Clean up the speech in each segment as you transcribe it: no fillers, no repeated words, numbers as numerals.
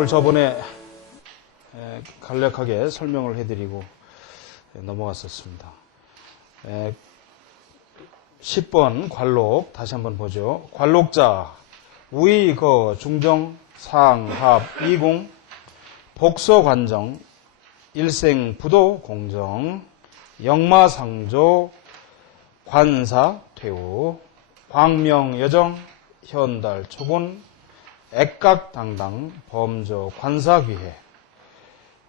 오늘 저번에 간략하게 설명을 해드리고 넘어갔었습니다. 10번 관록 다시 한번 보죠. 관록자 우의, 거, 중정, 상, 합, 이공, 복서, 관정, 일생, 부도, 공정, 영마, 상조, 관사, 퇴우, 광명, 여정, 현달, 초본, 액각, 당당, 범조, 관사, 귀해,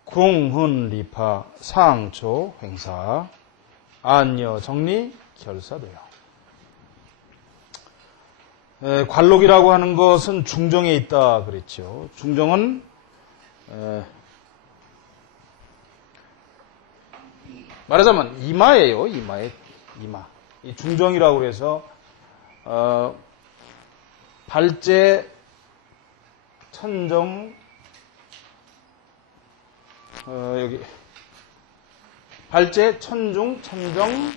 궁, 훈, 리파, 상초, 횡사, 안여, 정리, 결사돼요. 관록이라고 하는 것은 중정에 있다 그랬죠. 중정은 말하자면 이마예요. 이마. 이 중정이라고 해서 발제, 천정, 여기 발제, 천중, 천정,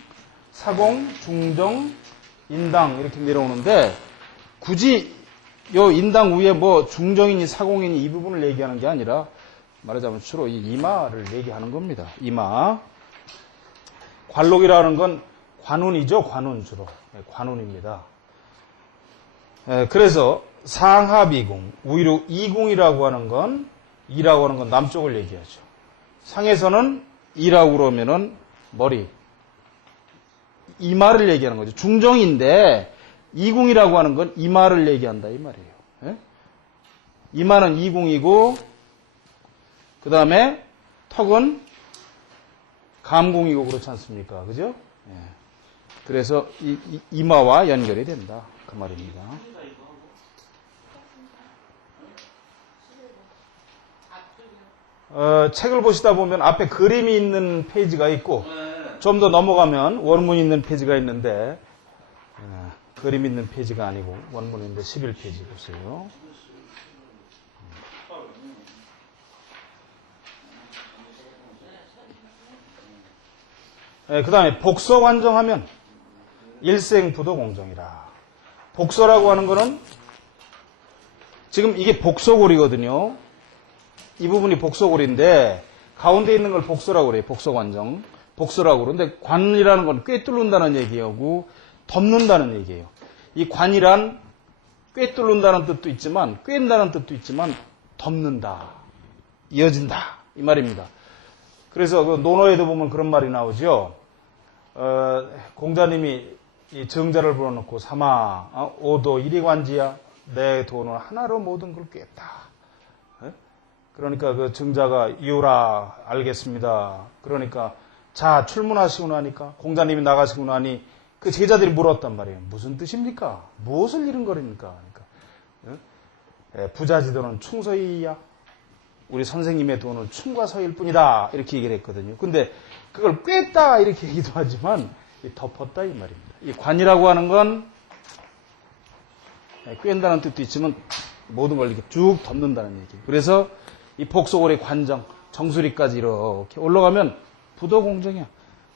사공, 중정, 인당 이렇게 내려오는데 굳이 요 인당 위에 뭐 중정이니 사공이니 이 부분을 얘기하는 게 아니라 말하자면 주로 이 이마를 얘기하는 겁니다. 이마. 관록이라는 건 관운이죠. 관운 주로. 관운입니다. 그래서 상하비궁, 우위로 이궁이라고 하는 건 이라고 하는 건 남쪽을 얘기하죠. 상에서는 이라고 그러면은 머리, 이마를 얘기하는 거죠. 중정인데 이궁이라고 하는 건 이마를 얘기한다 이 말이에요. 예? 이마는 이궁이고 그 다음에 턱은 감궁이고 그렇지 않습니까? 그죠? 예. 그래서 이마와 연결이 된다 그 말입니다. 책을 보시다 보면 앞에 그림이 있는 페이지가 있고 좀 더 넘어가면 원문이 있는 페이지가 있는데 그림 있는 페이지가 아니고 원문인데 11페이지 보세요. 그 다음에 복서 관정하면 일생부도 공정이라. 복서라고 하는 거는 지금 이게 복서골이거든요. 이 부분이 복서골인데 가운데 있는 걸 복서라고 그래요. 복서관정. 복서라고 그러는데 관이라는 건 꿰뚫는다는 얘기하고 덮는다는 얘기예요. 이 관이란 꿰뚫는다는 뜻도 있지만 꿰인다는 뜻도 있지만 덮는다. 이어진다. 이 말입니다. 그래서 그 논어에도 보면 그런 말이 나오죠. 공자님이 이 정자를 불어놓고 삼아 오도 이리관지야 내 돈은 하나로 모든 걸 꿰었다. 그러니까 그 정자가 이오라 알겠습니다. 그러니까 자 출문하시고 나니까 공자님이 나가시고 나니 그 제자들이 물었단 말이에요. 무슨 뜻입니까? 무엇을 이른거립니까? 그러니까 부자지도는 충서이야. 우리 선생님의 돈은 충과 서일 뿐이다. 이렇게 얘기를 했거든요. 근데 그걸 꿰다 이렇게 얘기도 하지만 덮었다 이 말입니다. 이 관이라고 하는 건 꿰다는 뜻도 있지만 모든 걸 이렇게 쭉 덮는다는 얘기예요. 그래서 이 복서골의 관정, 정수리까지 이렇게 올라가면 부도 공정이야.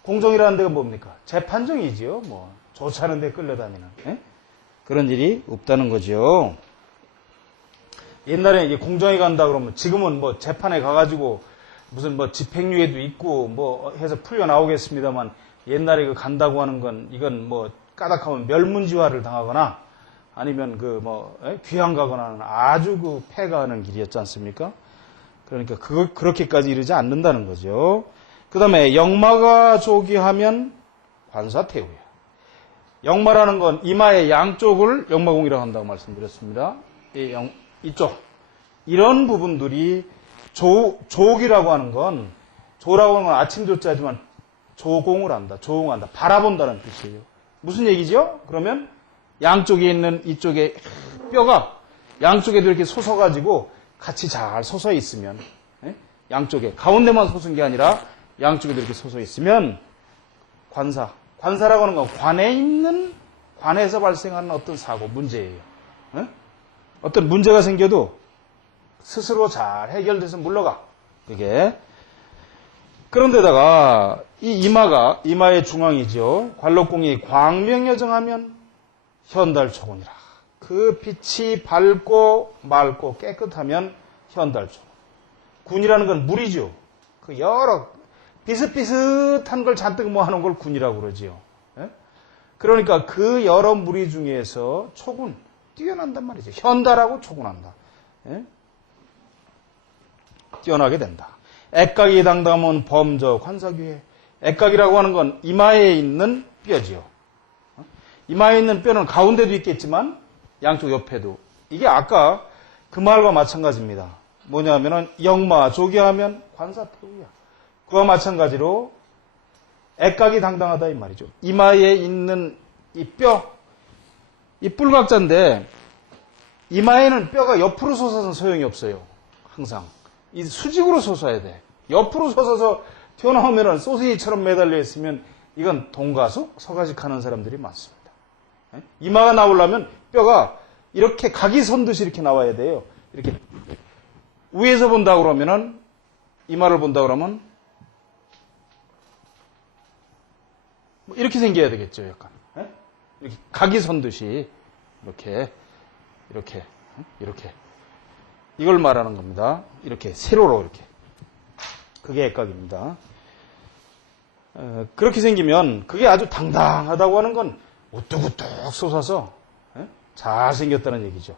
공정이라는 데가 뭡니까? 재판정이지요. 뭐 좋지 않은 데 끌려다니는 그런 일이 없다는 거죠. 옛날에 이제 공정에 간다 그러면 지금은 뭐 재판에 가가지고 무슨 뭐 집행유예도 있고 뭐 해서 풀려 나오겠습니다만 옛날에 그 간다고 하는 건 이건 뭐 까닥하면 멸문지화를 당하거나 아니면 그 뭐 귀양 가거나 하는 아주 그 폐가하는 길이었지 않습니까? 그러니까 그렇게까지 이르지 않는다는 거죠. 그 다음에 영마가 조기하면 관사태우야. 영마라는 건 이마의 양쪽을 영마공이라고 한다고 말씀드렸습니다. 이쪽. 이런 부분들이 조기라고 하는 건 조라고 하는 건 아침 조자지만 조공을 한다. 조공한다. 바라본다는 뜻이에요. 무슨 얘기죠? 그러면 양쪽에 있는 이쪽에 뼈가 양쪽에도 이렇게 솟아가지고 같이 잘 솟아 있으면 양쪽에 가운데만 솟은 게 아니라 양쪽에도 이렇게 솟아 있으면 관사라고 하는 건 관에서 발생하는 어떤 사고 문제예요. 어떤 문제가 생겨도 스스로 잘 해결돼서 물러가. 그게 그런데다가 이 이마의 중앙이죠. 관록궁이 광명여정하면 현달초곤이라. 그 빛이 밝고 맑고 깨끗하면 현달초. 군이라는 건 물이죠. 그 여러 비슷비슷한 걸 잔뜩 모아놓은 걸 군이라고 그러지요. 예? 그러니까 그 여러 무리 중에서 촉은 뛰어난단 말이죠. 현달하고 촉은한다. 예? 뛰어나게 된다. 액각이 당당하면 범저 관사규에. 액각이라고 하는 건 이마에 있는 뼈지요. 이마에 있는 뼈는 가운데도 있겠지만 양쪽 옆에도. 이게 아까 그 말과 마찬가지입니다. 뭐냐면은 영마 조기하면 관사태우야. 그와 마찬가지로 액각이 당당하다 이 말이죠. 이마에 있는 이 뼈, 이 뿔각자인데 이마에는 뼈가 옆으로 솟아서는 소용이 없어요. 항상. 이 수직으로 솟아야 돼. 옆으로 솟아서 튀어나오면은 소시지처럼 매달려 있으면 이건 동가수, 서가식 하는 사람들이 많습니다. 이마가 나오려면 뼈가 이렇게 각이 선 듯이 이렇게 나와야 돼요. 이렇게 위에서 본다 그러면은 이마를 본다 그러면 이렇게 생겨야 되겠죠, 약간. 이렇게 각이 선 듯이 이렇게 이걸 말하는 겁니다. 이렇게 세로로 이렇게. 그게 액각입니다. 그렇게 생기면 그게 아주 당당하다고 하는 건 우뚝우뚝 솟아서 잘 생겼다는 얘기죠.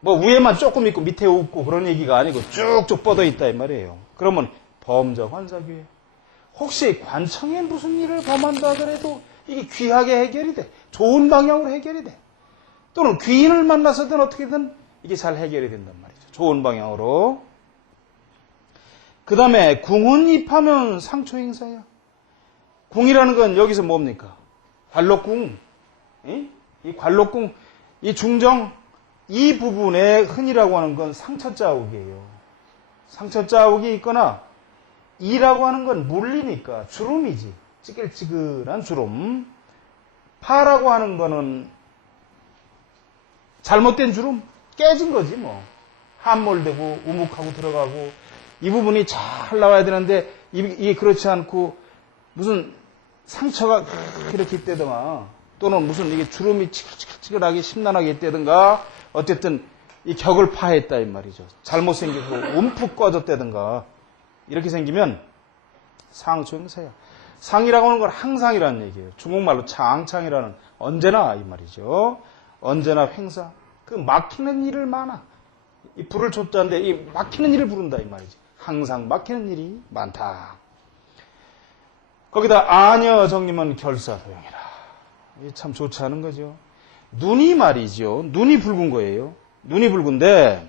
뭐 위에만 조금 있고 밑에 없고 그런 얘기가 아니고 쭉쭉 뻗어 있다 이 말이에요. 그러면 범저 관사규에. 혹시 관청에 무슨 일을 범한다 하더라도 이게 귀하게 해결이 돼. 좋은 방향으로 해결이 돼. 또는 귀인을 만나서든 어떻게든 이게 잘 해결이 된단 말이죠. 좋은 방향으로. 그 다음에 궁은 입하면 상초 행사야. 궁이라는 건 여기서 뭡니까? 관록궁. 이 관록궁, 이 중정, 이 부분에 흔이라고 하는 건 상처자욱이에요. 상처자욱이 있거나 이라고 하는 건 물리니까 주름이지. 찌글찌글한 주름. 파라고 하는 거는 잘못된 주름, 깨진 거지 뭐. 함몰되고 우묵하고 들어가고 이 부분이 잘 나와야 되는데 이게 그렇지 않고 무슨 상처가 이렇게 있다든가 또는 무슨 이게 주름이 치글치글하게 심란하게 있다든가 어쨌든 이 격을 파했다 이 말이죠. 잘못 생기고 움푹 꺼졌다든가 이렇게 생기면 상초 행사야. 상이라고 하는 건 항상이라는 얘기예요. 중국말로 창창이라는 언제나 이 말이죠. 언제나 횡사. 그 막히는 일을 많아. 이 불을 줬다는데 이 막히는 일을 부른다 이 말이지. 항상 막히는 일이 많다. 거기다 아녀 정림은 결사도용이라. 이게 참 좋지 않은 거죠. 눈이 말이죠. 눈이 붉은 거예요. 눈이 붉은데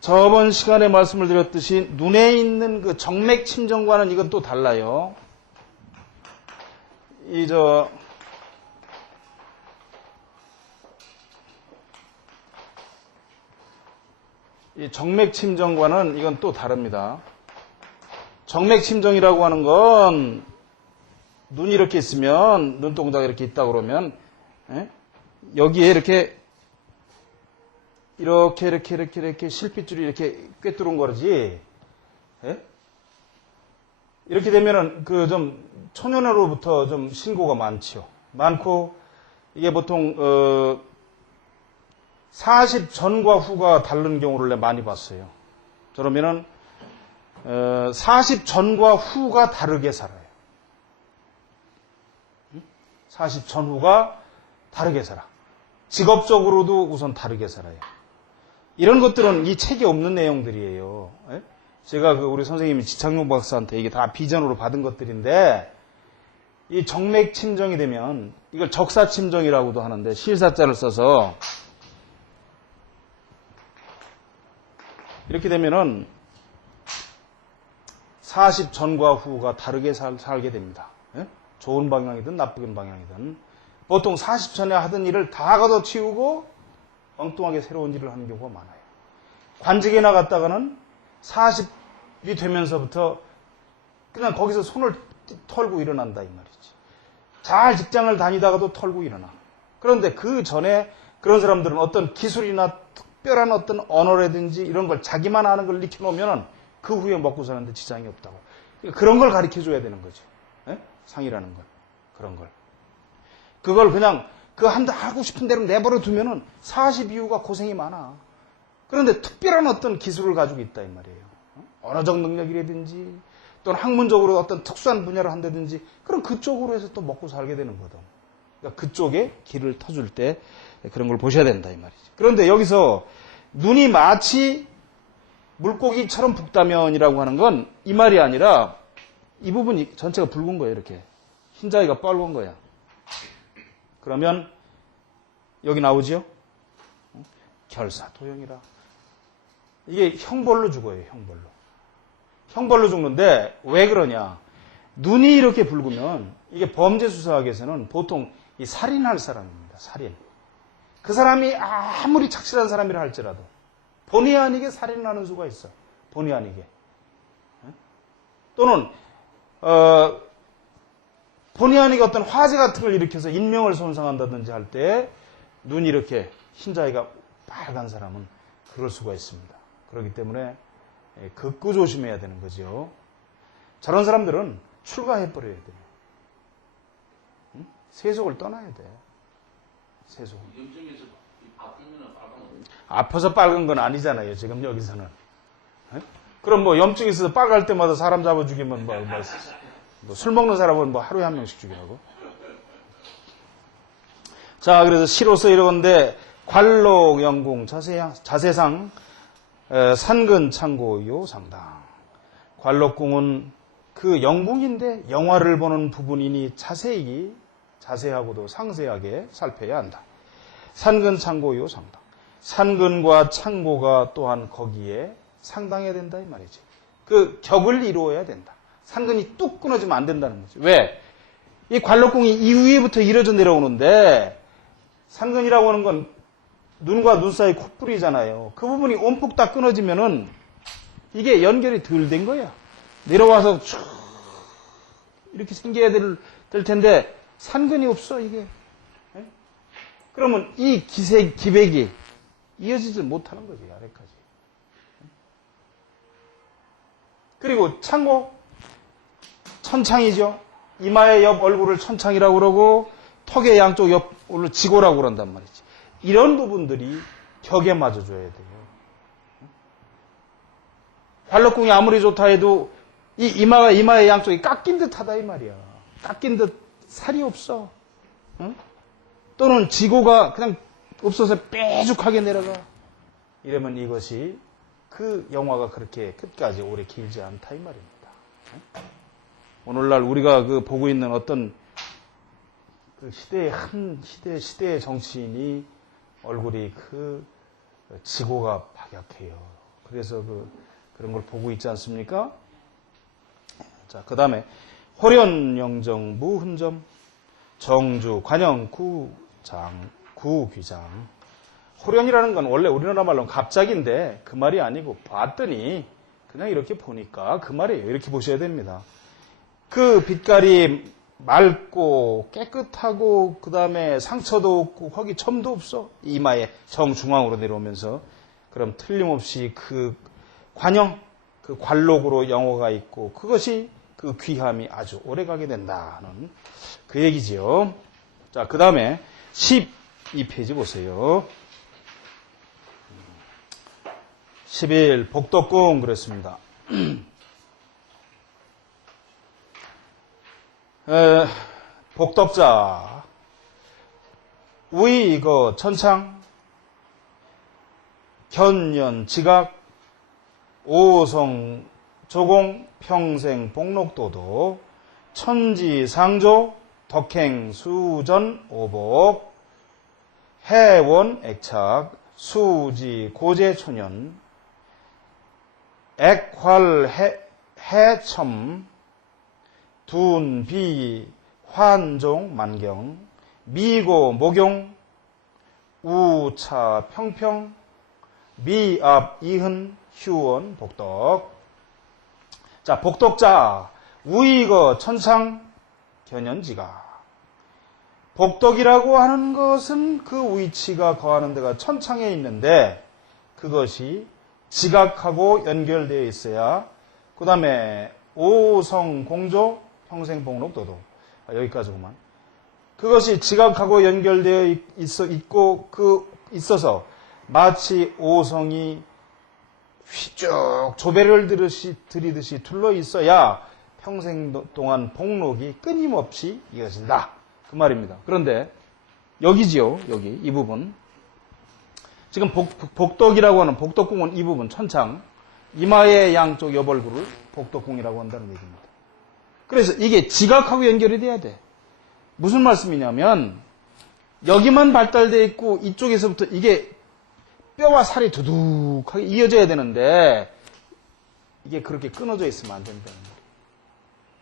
저번 시간에 말씀을 드렸듯이 눈에 있는 그 정맥 침정과는 이건 또 달라요. 이 정맥 침정과는 이건 또 다릅니다. 정맥 침정이라고 하는 건 눈이 이렇게 있으면 눈동자가 이렇게 있다 그러면 여기에 이렇게 실핏줄이 이렇게 꿰뚫은 거지. 이렇게 되면은 그 좀 초년으로부터 좀 신고가 많지요. 많고 이게 보통 40 전과 후가 다른 경우를 많이 봤어요. 그러면은 40 전과 후가 다르게 살아요. 40 전후가 다르게 살아. 직업적으로도 우선 다르게 살아요. 이런 것들은 이 책에 없는 내용들이에요. 제가 우리 선생님이 지창용 박사한테 이게 다 비전으로 받은 것들인데 이 정맥 침정이 되면 이걸 적사 침정이라고도 하는데 실사자를 써서 이렇게 되면은 40 전과 후가 다르게 살게 됩니다. 좋은 방향이든 나쁜 방향이든 보통 40 전에 하던 일을 다 걷어치우고 엉뚱하게 새로운 일을 하는 경우가 많아요. 관직에 나갔다가는 40이 되면서부터 그냥 거기서 손을 털고 일어난다 이 말이지. 잘 직장을 다니다가도 털고 일어나. 그런데 그 전에 그런 사람들은 어떤 기술이나 특별한 어떤 언어라든지 이런 걸 자기만 아는 걸 익혀놓으면 그 후에 먹고 사는데 지장이 없다고. 그런 걸 가르쳐줘야 되는 거죠. 상이라는 건. 그런 걸. 그걸 그냥 하고 싶은 대로 내버려 두면은 40 이후가 고생이 많아. 그런데 특별한 어떤 기술을 가지고 있다 이 말이에요. 언어적 능력이라든지 또는 학문적으로 어떤 특수한 분야를 한다든지 그럼 그쪽으로 해서 또 먹고 살게 되는 거다. 그러니까 그쪽에 길을 터줄 때 그런 걸 보셔야 된다 이 말이죠. 그런데 여기서 눈이 마치 물고기처럼 붓다면이라고 하는 건 이 말이 아니라 이 부분이 전체가 붉은 거예요. 이렇게 흰자위가 빨간 거야. 그러면 여기 나오지요? 결사도형이라. 이게 형벌로 죽어요. 형벌로. 형벌로 죽는데 왜 그러냐? 눈이 이렇게 붉으면 이게 범죄 수사학에서는 보통 이 살인할 사람입니다. 살인. 그 사람이 아무리 착실한 사람이라 할지라도 본의 아니게 살인을 하는 수가 있어. 본의 아니게. 또는 본의 아니게 어떤 화재 같은 걸 일으켜서 인명을 손상한다든지 할 때 눈이 이렇게 흰자위가 빨간 사람은 그럴 수가 있습니다. 그렇기 때문에 극구 조심해야 되는 거죠. 저런 사람들은 출가해버려야 돼요. 세속을 떠나야 돼. 세속. 염증에서 아프면 빨간 아파서 빨간 건 아니잖아요. 지금 여기서는. 그럼 뭐 염증이 있어서 빨갈 때마다 사람 잡아 죽이면 술 먹는 사람은 하루에 한 명씩 죽이라고. 자, 그래서 시로서 이러건데 관록 영궁 자세상 산근 창고요 상당. 관록궁은 그 영궁인데 영화를 보는 부분이니 자세하고도 상세하게 살펴야 한다. 산근 창고요 상당. 산근과 창고가 또한 거기에 상당해야 된다 이 말이지. 그 격을 이루어야 된다. 산근이 뚝 끊어지면 안 된다는 거지. 왜? 이 관록궁이 이 위에부터 이어져 내려오는데 산근이라고 하는 건 눈과 눈 사이 콧불이잖아요. 그 부분이 온폭 다 끊어지면은 이게 연결이 덜 된 거야. 내려와서 쭉 이렇게 생겨야 될 텐데 산근이 없어 이게. 그러면 이 기백이 이어지지 못하는 거지 아래까지. 그리고 창고 천창이죠. 이마의 옆 얼굴을 천창이라고 그러고 턱의 양쪽 옆을 지고라고 그런단 말이지. 이런 부분들이 격에 맞아줘야 돼요. 관록궁이 아무리 좋다 해도 이 이마의 양쪽이 깎인 듯하다 이 말이야. 깎인 듯 살이 없어. 응? 또는 지고가 그냥 없어서 빼죽하게 내려가. 이러면 이것이 그 영화가 그렇게 끝까지 오래 길지 않다 이 말입니다. 응? 오늘날 우리가 보고 있는 어떤 그 시대의 정치인이 얼굴이 지고가 박약해요. 그래서 그런 걸 보고 있지 않습니까? 자, 그 다음에 호련영정부 훈점 정주 관영 구귀장. 호련이라는 건 원래 우리나라 말로는 갑작인데 그 말이 아니고 봤더니 그냥 이렇게 보니까 그 말이에요. 이렇게 보셔야 됩니다. 그 빛깔이 맑고 깨끗하고 그 다음에 상처도 없고 거기 점도 없어. 이마에 정중앙으로 내려오면서 그럼 틀림없이 그 관영, 그 관록으로 영어가 있고 그것이 그 귀함이 아주 오래가게 된다는 그 얘기지요. 자, 그 다음에 12페이지 보세요. 11 복덕궁 그랬습니다. 복덕자 우이 이거 천창 견연 지각 오성 조공 평생 복록도도 천지상조 덕행 수전 오복 해원 액착 수지 고제초년 액활 해첨 둔비 환종 만경 미고 목용 우차 평평 미압 이흔 휴원 복덕. 자, 복덕자 우이거 천상 견연지가. 복덕이라고 하는 것은 그 위치가 거하는 데가 천창에 있는데 그것이 지각하고 연결되어 있어야 그 다음에 오성공조 평생복록도도 여기까지구만. 그것이 지각하고 연결되어 있어서 마치 오성이 휘쭉 조배를 들이듯이 둘러 있어야 평생 동안 복록이 끊임없이 이어진다. 그 말입니다. 그런데 여기지요. 여기 이 부분. 지금 복덕이라고 하는 복덕궁은 이 부분 천창 이마의 양쪽 여벌구를 복덕궁이라고 한다는 얘기입니다. 그래서 이게 지각하고 연결이 돼야 돼. 무슨 말씀이냐면 여기만 발달되어 있고 이쪽에서부터 이게 뼈와 살이 두둑하게 이어져야 되는데 이게 그렇게 끊어져 있으면 안 된다는 거예요.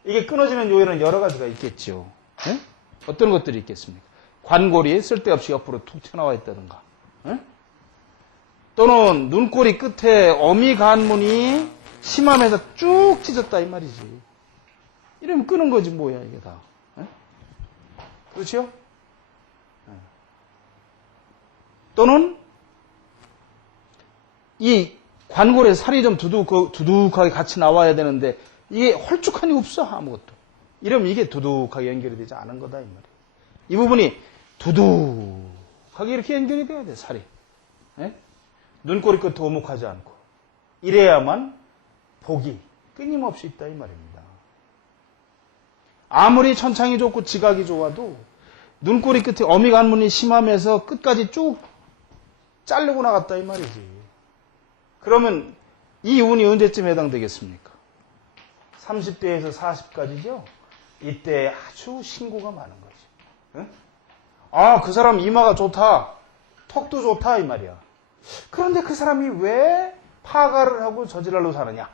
이게 끊어지는 요인은 여러 가지가 있겠죠. 네? 어떤 것들이 있겠습니까? 관골이 쓸데없이 옆으로 툭 튀어나와 있다든가, 네? 또는 눈꼬리 끝에 어미간문이 심하면서 쭉 찢었다 이 말이지. 이러면 끄는 거지 뭐야 이게 다. 네? 그렇죠? 네. 또는 이 관골에 살이 좀 두둑하게 같이 나와야 되는데 이게 홀쭉하니 없어 아무것도. 이러면 이게 두둑하게 연결이 되지 않은 거다 이 말이에요. 이 부분이 두둑하게 이렇게 연결이 돼야 돼 살이. 네? 눈꼬리 끝도 오목하지 않고 이래야만 복이 끊임없이 있다 이 말입니다. 아무리 천창이 좋고 지각이 좋아도 눈꼬리 끝에 어미간문이 심하면서 끝까지 쭉 자르고 나갔다 이 말이지. 그러면 이 운이 언제쯤 해당되겠습니까? 30대에서 40까지죠. 이때 아주 신고가 많은 거지. 응? 아, 그 사람 이마가 좋다. 턱도 좋다 이 말이야. 그런데 그 사람이 왜 파가를 하고 저지랄로 사느냐?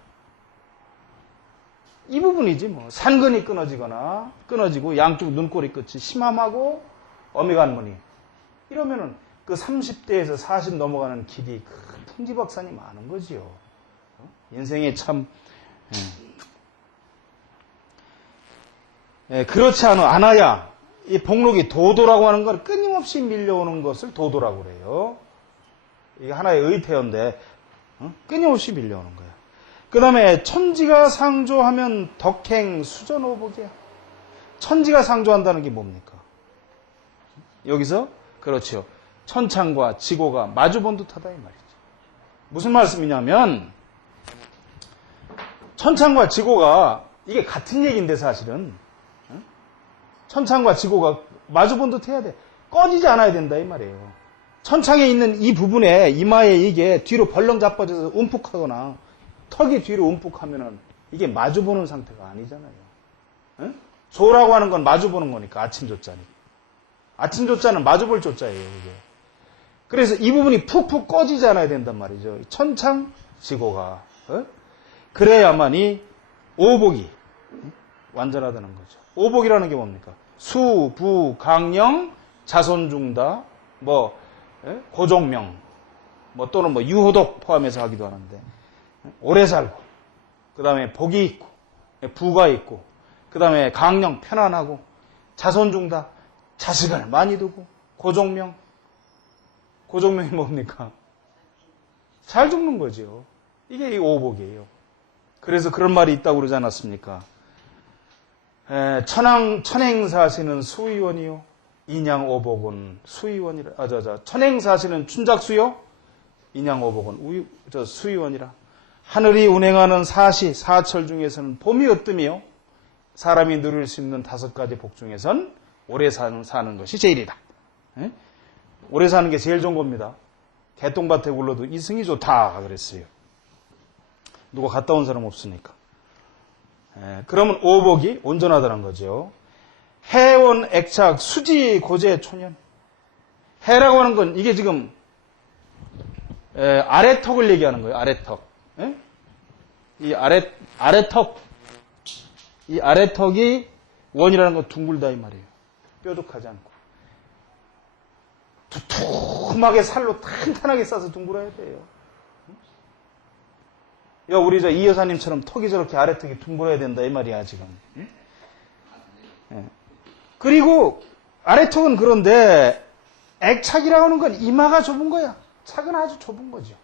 이 부분이지 뭐. 산근이 끊어지고 양쪽 눈꼬리 끝이 심함하고 어미간문이. 이러면은 그 30대에서 40 넘어가는 길이 풍지박산이 많은 거지요. 인생에 참 그렇지 않아야 이 복록이 도도라고 하는 건 끊임없이 밀려오는 것을 도도라고 그래요. 이게 하나의 의태어인데 끊임없이 밀려오는 거야. 그 다음에 천지가 상조하면 덕행 수전오복이야. 천지가 상조한다는 게 뭡니까? 여기서 그렇죠. 천창과 지고가 마주본 듯하다 이 말이죠. 무슨 말씀이냐면 천창과 지고가 이게 같은 얘기인데 사실은 천창과 지고가 마주본 듯 해야 돼. 꺼지지 않아야 된다 이 말이에요. 천창에 있는 이 부분에 이마에 이게 뒤로 벌렁 자빠져서 움푹하거나 턱이 뒤로 움푹하면은 이게 마주보는 상태가 아니잖아요. 조라고 하는 건 마주보는 거니까 아침 조자니까. 아침 조자는 마주볼 조자예요 이게. 그래서 이 부분이 푹푹 꺼지지 않아야 된단 말이죠. 천창 지고가. 그래야만이 오복이 완전하다는 거죠. 오복이라는 게 뭡니까? 수, 부, 강령, 자손중다, 고종명, 또는 유호독 포함해서 하기도 하는데, 오래 살고, 그 다음에 복이 있고, 부가 있고, 그 다음에 강령, 편안하고, 자손중다, 자식을 많이 두고, 고종명, 고종명이 뭡니까? 잘 죽는 거죠. 이게 이 오복이에요. 그래서 그런 말이 있다고 그러지 않았습니까? 천행사시는 수의원이요. 인양오복은 수의원이라. 천행사시는 춘작수요. 인양오복은 수의원이라. 하늘이 운행하는 사철 중에서는 봄이 으뜸이요. 사람이 누릴 수 있는 5가지 복 중에선 오래 사는 것이 제일이다. 오래 사는 게 제일 좋은 겁니다. 개똥밭에 굴러도 이승이 좋다 그랬어요. 누가 갔다 온 사람 없으니까. 그러면 오복이 온전하다는 거죠. 해원, 액착, 수지, 고재, 초년. 해라고 하는 건 이게 지금 아래턱을 얘기하는 거예요. 아래턱. 이 아래턱. 이 아래턱이 원이라는 건 둥글다 이 말이에요. 뾰족하지 않고. 두툼하게 살로 탄탄하게 싸서 둥글어야 돼요. 우리 이 여사님처럼 턱이 저렇게 아래턱이 둥글어야 된다 이 말이야 지금. 그리고 아래턱은 그런데 액착이라고 하는 건 이마가 좁은 거야. 착은 아주 좁은 거죠.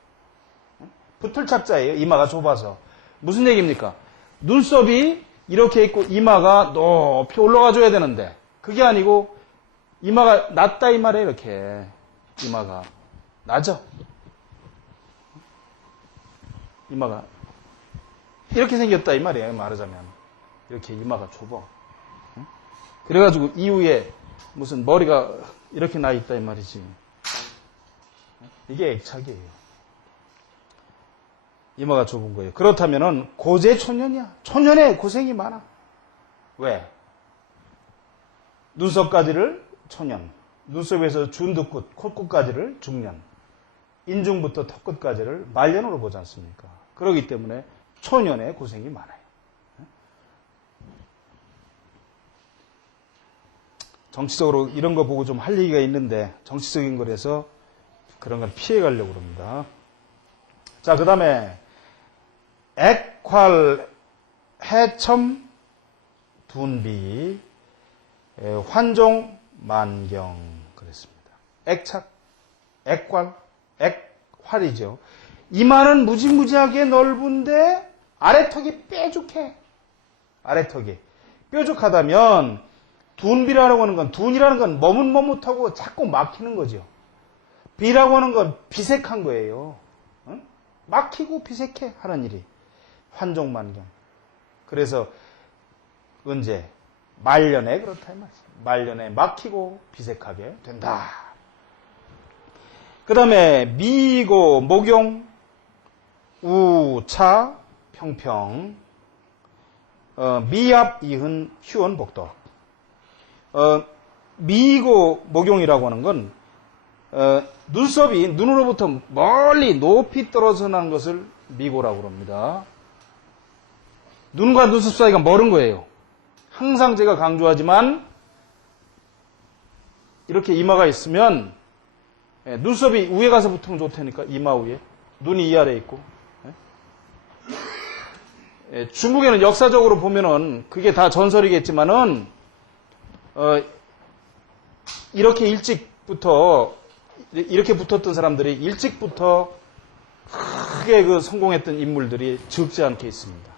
붙을 착자예요. 이마가 좁아서. 무슨 얘기입니까? 눈썹이 이렇게 있고 이마가 높이 올라가 줘야 되는데 그게 아니고 이마가 낮다 이 말이에요. 이렇게 이마가 낮아. 이마가 이렇게 생겼다 이 말이에요. 말하자면 이렇게 이마가 좁아. 그래가지고 이후에 무슨 머리가 이렇게 나 있다 이 말이지. 이게 액착이에요. 이마가 좁은 거예요. 그렇다면은 고재초년이야. 초년에 고생이 많아. 왜? 눈썹까지를 초년, 눈썹에서 준두끝, 콧끝까지를 중년, 인중부터 턱끝까지를 말년으로 보지 않습니까? 그렇기 때문에 초년에 고생이 많아요. 정치적으로 이런 거 보고 좀 할 얘기가 있는데 정치적인 거라서 그런 걸 피해 가려고 합니다. 자, 그 다음에 액활, 해첨, 둔비, 환종, 만경 그랬습니다. 액착, 액활, 액활이죠. 이마는 무지무지하게 넓은데 아래턱이 뾰족해. 아래턱이 뾰족하다면 둔비라고 하는 건, 둔이라는 건 머뭇머뭇하고 자꾸 막히는 거죠. 비라고 하는 건 비색한 거예요. 응? 막히고 비색해 하는 일이. 환종만경. 그래서 언제? 말년에 그렇다 이 말이죠. 말년에 막히고 비색하게 된다. 그 다음에 미고, 목용, 우차, 평평, 미압, 이흔, 휴원, 복덕. 미고, 목용이라고 하는 건 눈썹이 눈으로부터 멀리 높이 떨어져 나는 것을 미고라고 합니다. 눈과 눈썹 사이가 멀은 거예요. 항상 제가 강조하지만 이렇게 이마가 있으면 눈썹이 위에 가서 붙으면 좋다니까. 이마 위에. 눈이 이 아래에 있고. 중국에는 역사적으로 보면은 그게 다 전설이겠지만은 이렇게 일찍부터 이렇게 붙었던 사람들이 일찍부터 크게 그 성공했던 인물들이 적지 않게 있습니다.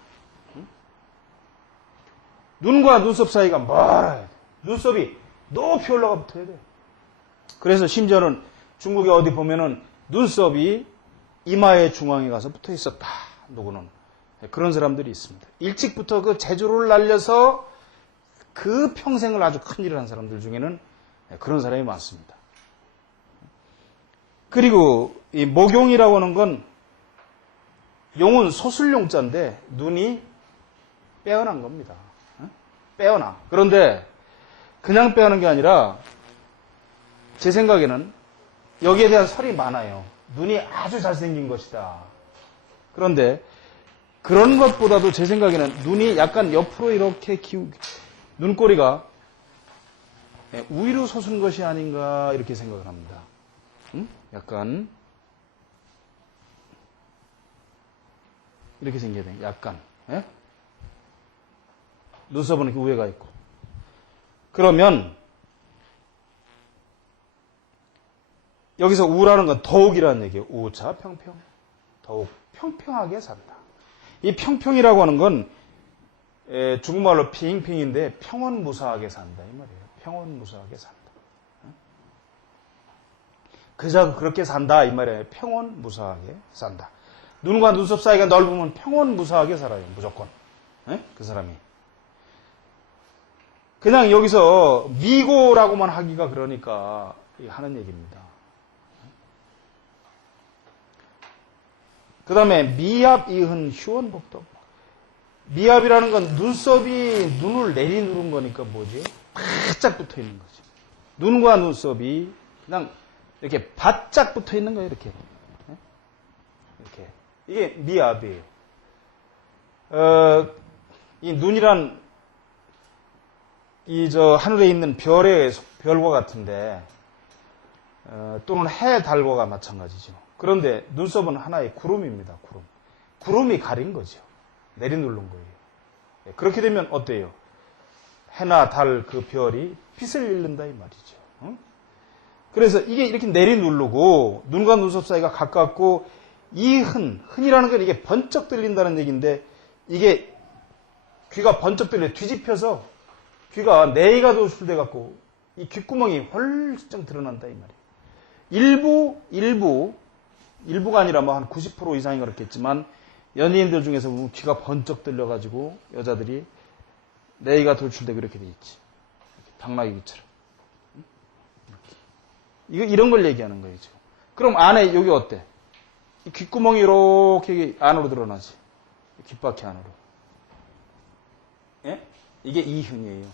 눈과 눈썹 사이가 멀어요. 눈썹이 높이 올라가 붙어야 돼요. 그래서 심지어는 중국에 어디 보면은 눈썹이 이마의 중앙에 가서 붙어 있었다. 누구는. 그런 사람들이 있습니다. 일찍부터 그 재주를 날려서 그 평생을 아주 큰 일을 한 사람들 중에는 그런 사람이 많습니다. 그리고 이 목용이라고 하는 건 용은 소술용자인데 눈이 빼어난 겁니다. 빼어나. 그런데 그냥 빼어난 게 아니라 제 생각에는 여기에 대한 설이 많아요. 눈이 아주 잘생긴 것이다. 그런데 그런 것보다도 제 생각에는 눈이 약간 옆으로 이렇게 눈꼬리가 우위로 솟은 것이 아닌가 이렇게 생각을 합니다. 약간 이렇게 생겨야 돼요. 약간. 눈썹은 이렇게 우회가 있고. 그러면 여기서 우라는 건 더욱이라는 얘기예요. 우차 평평. 더욱 평평하게 산다. 이 평평이라고 하는 건 중국말로 핑핑인데 평온무사하게 산다 이 말이에요. 평온무사하게 산다. 그저 그렇게 산다 이 말이에요. 평온무사하게 산다. 눈과 눈썹 사이가 넓으면 평온무사하게 살아요. 무조건. 그 사람이. 그냥 여기서 미고라고만 하기가 그러니까 하는 얘기입니다. 그 다음에 미압, 이흔, 휴원, 복덕. 미압이라는 건 눈썹이 눈을 내리누른 거니까 뭐지? 바짝 붙어 있는 거지. 눈과 눈썹이 그냥 이렇게 바짝 붙어 있는 거예요. 이렇게. 이렇게. 이게 미압이에요. 이 눈이란 하늘에 있는 별과 같은데, 또는 해, 달과 마찬가지죠. 그런데 눈썹은 하나의 구름입니다. 구름이 가린 거죠. 내리누른 거예요. 그렇게 되면 어때요? 해나 달 그 별이 빛을 잃는다 이 말이죠. 그래서 이게 이렇게 내리누르고 눈과 눈썹 사이가 가깝고 이 흔이라는 건 이게 번쩍 들린다는 얘기인데 이게 귀가 번쩍 들려 뒤집혀서 귀가 네이가 도출돼 갖고 이 귓구멍이 헐쩍 드러난다 이 말이에요. 일부가 아니라 뭐 한 90% 이상이 그렇겠지만 연예인들 중에서 보면 귀가 번쩍 들려가지고 여자들이 내의가 돌출되고 이렇게 돼 있지. 당나귀 귀처럼. 이런 걸 얘기하는 거예요, 지금. 그럼 안에 여기 어때? 이 귓구멍이 이렇게 안으로 드러나지. 귓바퀴 안으로. 예? 이게 이흉이에요.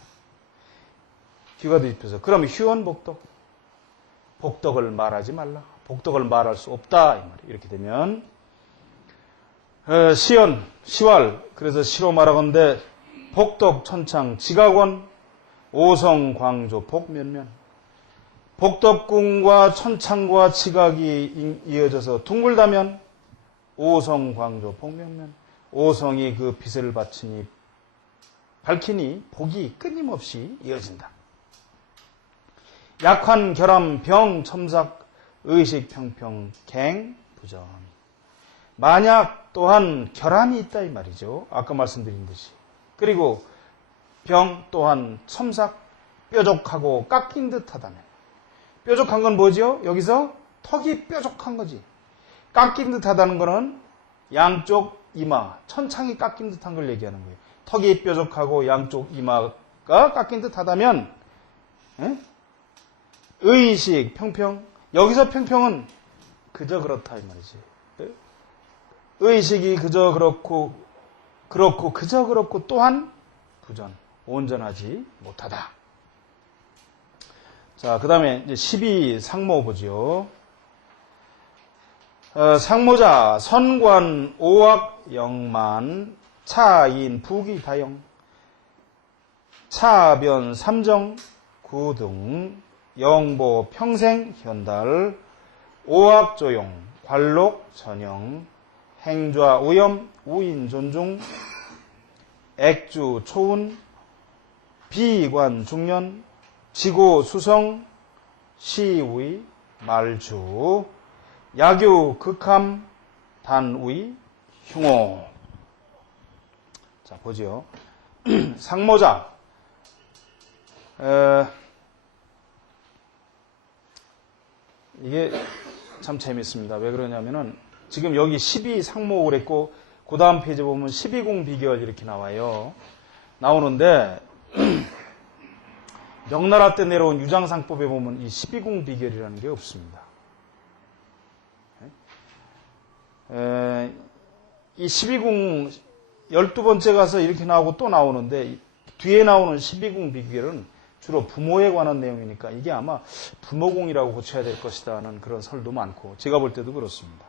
귀가 뒤집혀서. 그럼 휴원 복덕. 복덕을 말하지 말라. 복덕을 말할 수 없다. 이 말이에요. 이렇게 되면 시연, 시왈. 그래서 시로 말하건대 복덕, 천창, 지각원, 오성, 광조, 복면면. 복덕궁과 천창과 지각이 이어져서 둥글다면 오성, 광조, 복면면. 오성이 그 빛을 밝히니 복이 끊임없이 이어진다. 약환, 결함, 병, 첨삭, 의식, 평평, 갱, 부전. 만약 또한 결함이 있다 이 말이죠. 아까 말씀드린 듯이. 그리고 병 또한 첨삭, 뾰족하고 깎인 듯하다면. 뾰족한 건 뭐죠? 여기서 턱이 뾰족한 거지. 깎인 듯하다는 거는 양쪽 이마, 천창이 깎인 듯한 걸 얘기하는 거예요. 턱이 뾰족하고 양쪽 이마가 깎인 듯하다면 의식, 평평. 여기서 평평은 그저 그렇다 이 말이지. 의식이 그저 그렇고 그저 그렇고 또한 부전, 온전하지 못하다. 자, 그 다음에 이제 12 상모 보죠. 상모자, 선관, 오악, 영만, 차인, 부기, 다영, 차변, 삼정, 구등, 영보, 평생, 현달, 오악, 조용, 관록, 전형, 행좌, 우염, 우인, 존중, 액주, 초운, 비관, 중년, 지고, 수성, 시의, 말주, 야규, 극함, 단의, 흉오. 자, 보죠. 상모자. 이게 참 재밌습니다. 왜 그러냐면은 지금 여기 12 상모 그랬고 그 다음 페이지 보면 12궁 비결 이렇게 나와요. 나오는데 명나라 때 내려온 유장상법에 보면 이 12궁 비결이라는 게 없습니다. 이 12궁 12번째 가서 이렇게 나오고 또 나오는데 뒤에 나오는 12궁 비결은 주로 부모에 관한 내용이니까 이게 아마 부모궁이라고 고쳐야 될 것이다는 그런 설도 많고 제가 볼 때도 그렇습니다.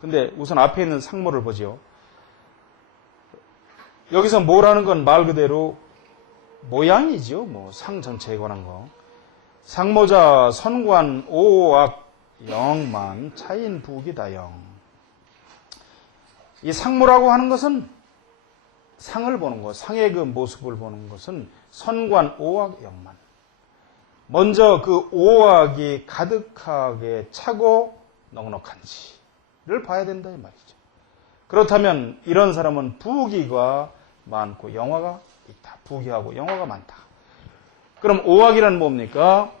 근데 우선 앞에 있는 상모를 보죠. 여기서 뭐라는 건 말 그대로 모양이죠. 뭐 상 전체에 관한 거. 상모자, 선관, 오악, 영만, 차인, 부기다영. 이 상모라고 하는 것은 상을 보는 것, 상의 그 모습을 보는 것은 선관, 오악, 영만. 먼저 그 오악이 가득하게 차고 넉넉한지를 봐야 된다 이 말이죠. 그렇다면 이런 사람은 부기가 많고 영화가 있다. 부기하고 영화가 많다. 그럼 오악이란 뭡니까?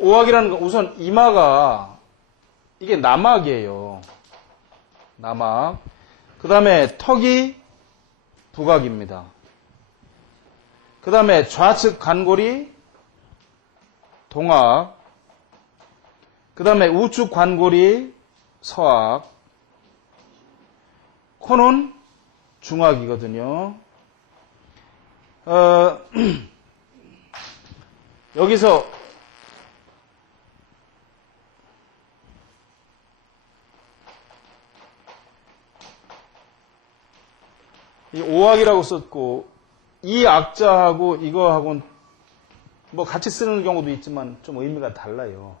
오악이라는 건 우선 이마가 이게 남악이에요. 남악. 그 다음에 턱이 북악입니다. 그 다음에 좌측 관골이 동악. 그 다음에 우측 관골이 서악. 코는 중악이거든요. 여기서 이 오악이라고 썼고 이 악자하고 이거하고는 뭐 같이 쓰는 경우도 있지만 좀 의미가 달라요.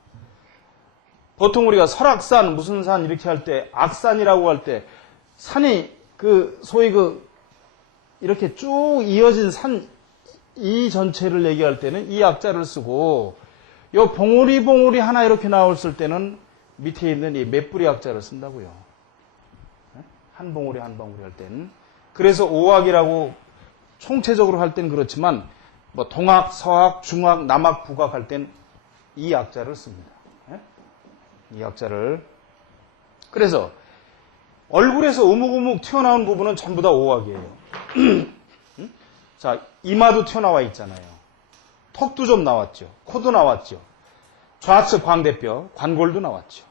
보통 우리가 설악산 무슨 산 이렇게 할 때 악산이라고 할 때 산이 그 소위 그 이렇게 쭉 이어진 산 이 전체를 얘기할 때는 이 악자를 쓰고 요 봉우리 하나 이렇게 나왔을 때는 밑에 있는 이 맷뿌리 악자를 쓴다고요. 한 봉우리 할 때는. 그래서 오악이라고 총체적으로 할 땐 그렇지만 뭐 동학, 서학, 중학, 남학, 북학 할 땐 이 약자를 씁니다. 예? 이 약자를. 그래서 얼굴에서 우묵우묵 튀어나온 부분은 전부 다 오학이에요. 자, 이마도 튀어나와 있잖아요. 턱도 좀 나왔죠. 코도 나왔죠. 좌측 광대뼈, 관골도 나왔죠.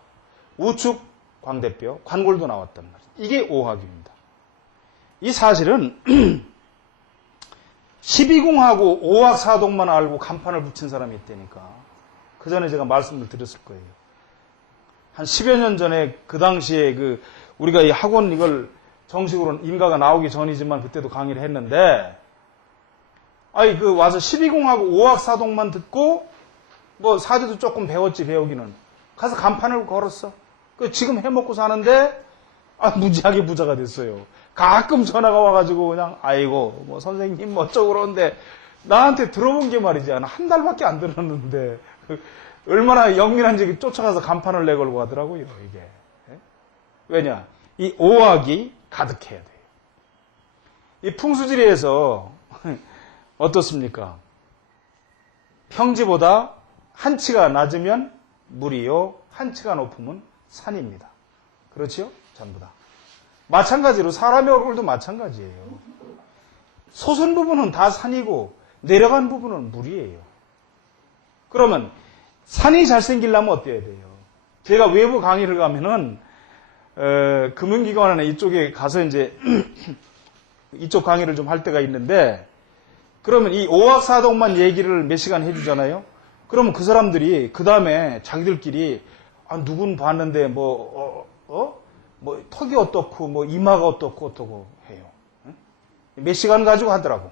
우측 광대뼈, 관골도 나왔단 말이에요. 이게 오학입니다. 이 사실은 12궁하고 5학 4동만 알고 간판을 붙인 사람이 있다니까. 그 전에 제가 말씀을 드렸을 거예요. 한 10여 년 전에 그 당시에 우리가 이 학원 이걸 정식으로 인가가 나오기 전이지만 그때도 강의를 했는데, 와서 12궁하고 5학 4동만 듣고 뭐 사제도 조금 배웠지, 배우기는. 가서 간판을 걸었어. 지금 해먹고 사는데 무지하게 부자가 됐어요. 가끔 전화가 와가지고 그냥 아이고 뭐 선생님 뭐 어쩌고 그러는데 나한테 들어본 게 말이지 한 달밖에 안 들었는데 얼마나 영민한지 쫓아가서 간판을 내걸고 하더라고요. 이게. 왜냐? 이 오학이 가득해야 돼요. 이 풍수지리에서 어떻습니까? 평지보다 한치가 낮으면 물이요, 한치가 높으면 산입니다. 그렇죠? 전부 다. 마찬가지로 사람의 얼굴도 마찬가지예요. 솟은 부분은 다 산이고 내려간 부분은 물이에요. 그러면 산이 잘생기려면 어때야 돼요? 제가 외부 강의를 가면은 금융기관이나 이쪽에 가서 이제 이쪽 강의를 좀 할 때가 있는데, 그러면 이 오학사동만 얘기를 몇 시간 해주잖아요. 그러면 그 사람들이 그 다음에 자기들끼리 누군 봤는데 뭐 턱이 어떻고 뭐 이마가 어떻고 해요. 몇 시간 가지고 하더라고.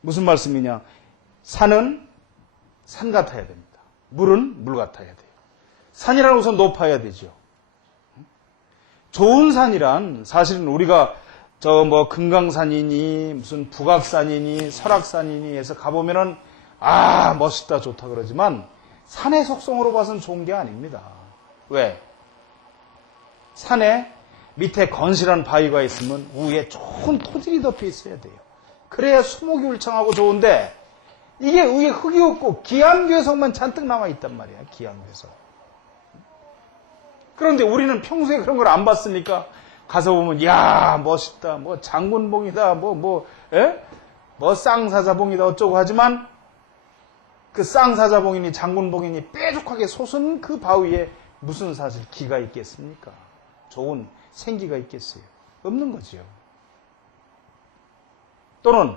무슨 말씀이냐? 산은 산 같아야 됩니다. 물은 물 같아야 돼요. 산이라는 것은 높아야 되죠. 좋은 산이란 사실은 우리가 금강산이니 무슨 북악산이니 설악산이니 해서 가보면은 멋있다 좋다 그러지만 산의 속성으로 봐서는 좋은 게 아닙니다. 왜? 산에 밑에 건실한 바위가 있으면 위에 좋은 토질이 덮여 있어야 돼요. 그래야 수목이 울창하고 좋은데 이게 위에 흙이 없고 기암괴석만 잔뜩 남아 있단 말이야. 기암괴석. 그런데 우리는 평소에 그런 걸 안 봤으니까 가서 보면 야 멋있다, 뭐 장군봉이다, 뭐 쌍사자봉이다 어쩌고 하지만 그 쌍사자봉이니 장군봉이니 뾰족하게 솟은 그 바위에 무슨 사실 기가 있겠습니까? 좋은 생기가 있겠어요? 없는 거지요. 또는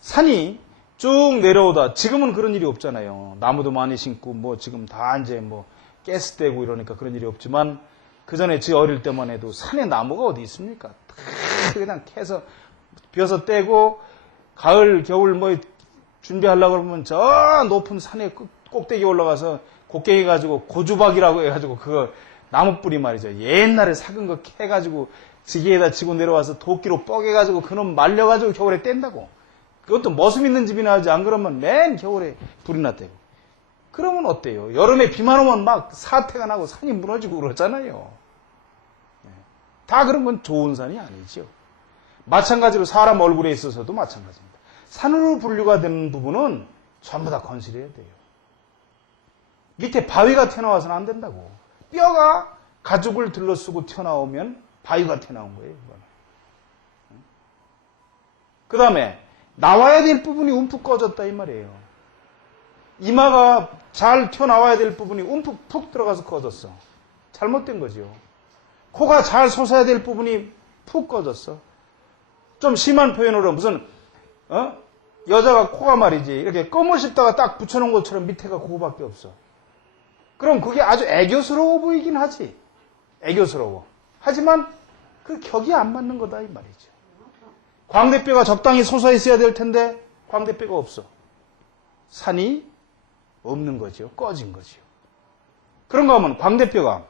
산이 쭉 내려오다, 지금은 그런 일이 없잖아요. 나무도 많이 심고 뭐 지금 다 이제 뭐 가스되고 이러니까 그런 일이 없지만 그 전에 제 어릴 때만 해도 산에 나무가 어디 있습니까? 다 그냥 캐서 벼서 떼고 가을 겨울 뭐 준비하려고 그러면 저 높은 산에 꼭대기 올라가서 곡괭이 가지고 고주박이라고 해가지고 그거 나무뿌리 말이죠. 옛날에 삭은 거 캐가지고 지게에다 지고 내려와서 도끼로 뻐개가지고 그놈 말려가지고 겨울에 뗀다고. 그것도 머슴 있는 집이나 하지, 안 그러면 맨 겨울에 불이나 떼고. 그러면 어때요? 여름에 비만 오면 막 사태가 나고 산이 무너지고 그러잖아요. 다 그런 건 좋은 산이 아니죠. 마찬가지로 사람 얼굴에 있어서도 마찬가지입니다. 산으로 분류가 되는 부분은 전부 다 건실해야 돼요. 밑에 바위가 튀어나와서는 안 된다고. 뼈가 가죽을 들러쓰고 튀어나오면 바위가 튀어나온 거예요. 그 다음에 나와야 될 부분이 움푹 꺼졌다 이 말이에요. 이마가 잘 튀어나와야 될 부분이 움푹 푹 들어가서 꺼졌어. 잘못된 거죠. 코가 잘 솟아야 될 부분이 푹 꺼졌어. 좀 심한 표현으로 무슨 여자가 코가 말이지 이렇게 껌을 씹다가 딱 붙여놓은 것처럼 밑에가 그거밖에 없어. 그럼 그게 아주 애교스러워 보이긴 하지. 애교스러워. 하지만 그 격이 안 맞는 거다 이 말이죠. 광대뼈가 적당히 솟아 있어야 될 텐데 광대뼈가 없어. 산이 없는 거죠. 꺼진 거죠. 그런가 하면 광대뼈가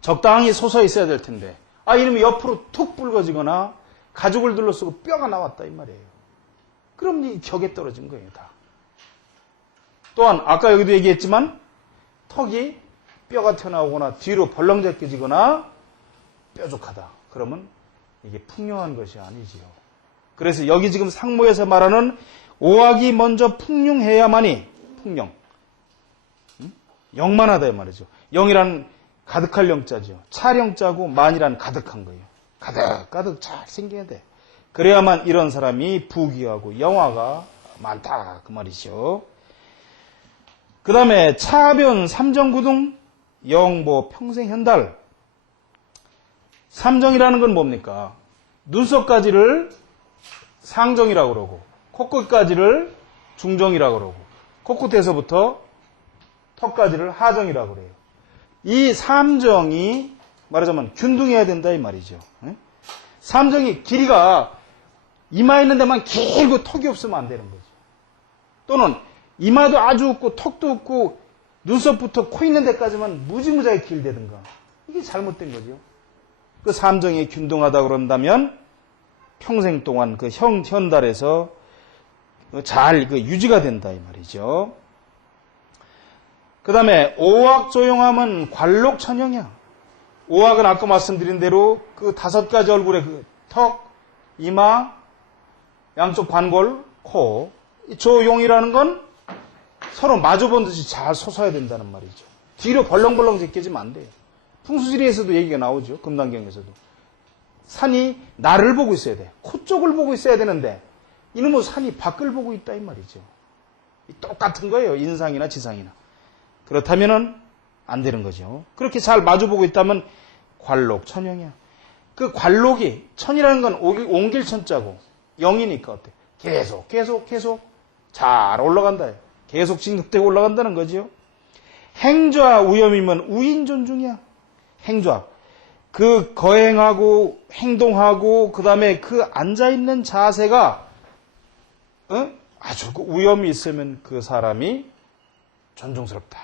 적당히 솟아 있어야 될 텐데 이놈이 옆으로 툭 붉어지거나 가죽을 둘러쓰고 뼈가 나왔다 이 말이에요. 그럼 이 격에 떨어진 거예요. 다. 또한 아까 여기도 얘기했지만 턱이 뼈가 튀어나오거나 뒤로 벌렁제껴지거나 뾰족하다. 그러면 이게 풍요한 것이 아니지요. 그래서 여기 지금 상모에서 말하는 오악이 먼저 풍령해야만이 풍령. 영만하다 이 말이죠. 영이란 가득할 영자죠. 찰영자고 만이란 가득한 거예요. 가득 잘 생겨야 돼. 그래야만 이런 사람이 부귀하고 영화가 많다 그 말이죠. 그 다음에 차변 삼정구동 영보 평생현달. 삼정이라는 건 뭡니까? 눈썹까지를 상정이라고 그러고 코끝까지를 중정이라고 그러고 코끝에서부터 턱까지를 하정이라고 그래요. 이 삼정이 말하자면 균등해야 된다 이 말이죠. 삼정이 길이가 이마 있는 데만 길고 턱이 없으면 안 되는 거죠. 또는 이마도 아주 없고 턱도 없고 눈썹부터 코 있는 데까지만 무지무지하게 길대든가. 이게 잘못된 거죠. 그 삼정이 균등하다 그런다면 평생 동안 그 현달에서 잘 유지가 된다 이 말이죠. 그 다음에 오악조용함은 관록천형이야. 오악은 아까 말씀드린 대로 그 5가지 얼굴의 그 턱, 이마, 양쪽 관골, 코. 조용이라는 건 서로 마주본 듯이 잘 솟아야 된다는 말이죠. 뒤로 벌렁벌렁 제껴지면 안 돼요. 풍수지리에서도 얘기가 나오죠. 금단경에서도. 산이 나를 보고 있어야 돼. 코 쪽을 보고 있어야 되는데 이놈의 산이 밖을 보고 있다 이 말이죠. 똑같은 거예요. 인상이나 지상이나. 그렇다면은 안 되는 거죠. 그렇게 잘 마주보고 있다면 관록, 천영이야. 그 관록이, 천이라는 건 옮길 천자고 영이니까 어때? 계속 잘 올라간다. 계속 진급되고 올라간다는 거지요. 행좌 우염이면 우인존중이야. 행좌. 그 거행하고 행동하고 그 다음에 그 앉아있는 자세가 아주 그 우염이 있으면 그 사람이 존중스럽다.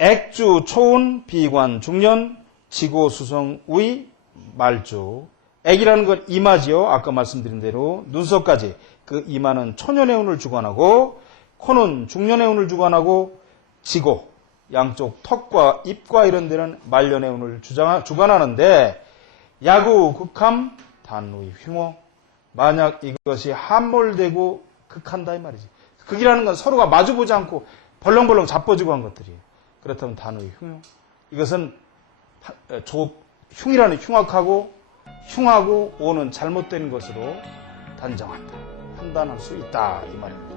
액주, 초운, 비관, 중년, 지고, 수성, 우이, 말주. 액이라는 건 이마지요. 아까 말씀드린 대로 눈썹까지 그 이마는 초년의 운을 주관하고 코는 중년의 운을 주관하고 지고 양쪽 턱과 입과 이런 데는 말년의 운을 주관하는데 야구, 극함, 단우의 흉어. 만약 이것이 함몰되고 극한다 이 말이지. 극이라는 건 서로가 마주보지 않고 벌렁벌렁 자빠지고 한 것들이에요. 그렇다면 단우의 흉어. 이것은 흉이라는 흉악하고 흉하고 오는 잘못된 것으로 단정한다. 판단할 수 있다 이 말입니다.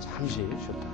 잠시 쉬었다.